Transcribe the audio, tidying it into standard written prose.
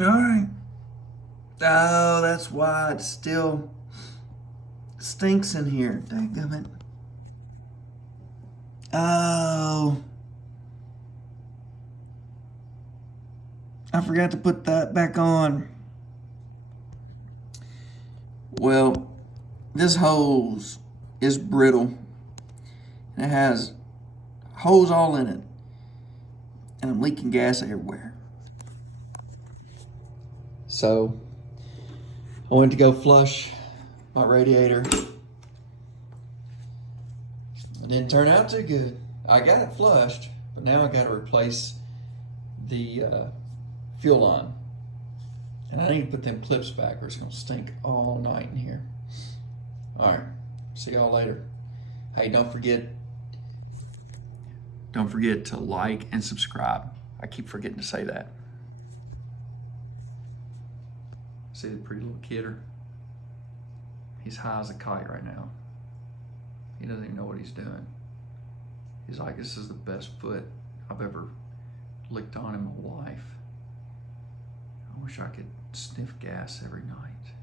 All right. Oh, that's why it still stinks in here. Dadgummit. Oh. I forgot to put that back on. Well, this hose is brittle. It has holes all in it. And I'm leaking gas everywhere. So, I went to go flush my radiator. It didn't turn out too good. I got it flushed, but now I got to replace the fuel line. And I need to put them clips back or it's going to stink all night in here. All right. See y'all later. Hey, don't forget to like and subscribe. I keep forgetting to say that. See the pretty little kidder? He's high as a kite right now. He doesn't even know what he's doing. He's like, this is the best foot I've ever licked on in my life. I wish I could sniff gas every night.